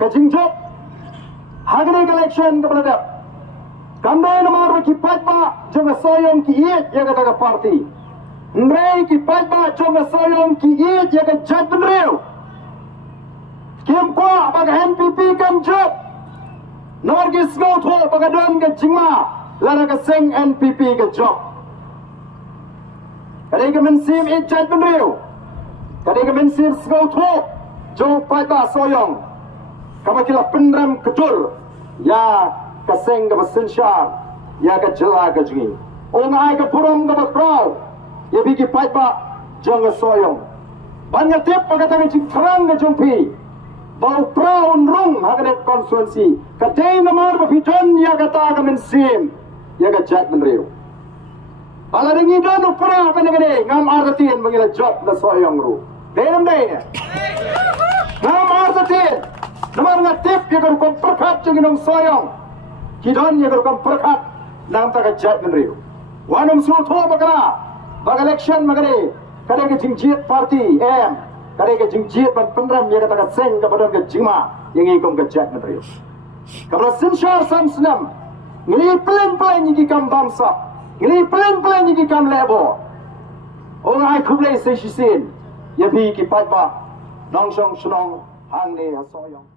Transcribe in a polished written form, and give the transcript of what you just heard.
kajingjop hagre election kepada kandai nomor ki patba jong soyong ki iet ya kata parti ndrei ki patba jong soyong ki iet ya ka jatnreu kim kwa bag NPP kan job nomor ki scout ho bag don ke jingma lara ka seng NPP ke job kadai ke mensim it jatnreu kadai ke mensim scout ho jong patba soyong kama kila pendram ketul ya kaseng ka basensyar ya ka jela ka jungi o ngai ka purom ka bakrau ya bigi paipa jong soyong banya tip pagata ka terang ka jumpi bau praun rung hagane konstituensi ka dei namar ba piton ya ka ta ka mensim ya ka jat menriu ala ringi don upra ka negade ngam artin mangila job na soyong ru denam dei ngam artin namar ngatip ya ka kom perkat jong soyong kidon ya ka kom perkat nam ta ka jat menriu wanam su tho bakara bag election magare kade ke jingjit party em kade ke jingjit ban pendram ya ka ta seng ka badon ke jingma yang ikom ka jat menriu kabra sinshar samsnam ngi plan ni kam bangsa ngi plan ni kam lebo ong ai khublei se shisin ya bi ki patba nong song snong hang ne ha soyong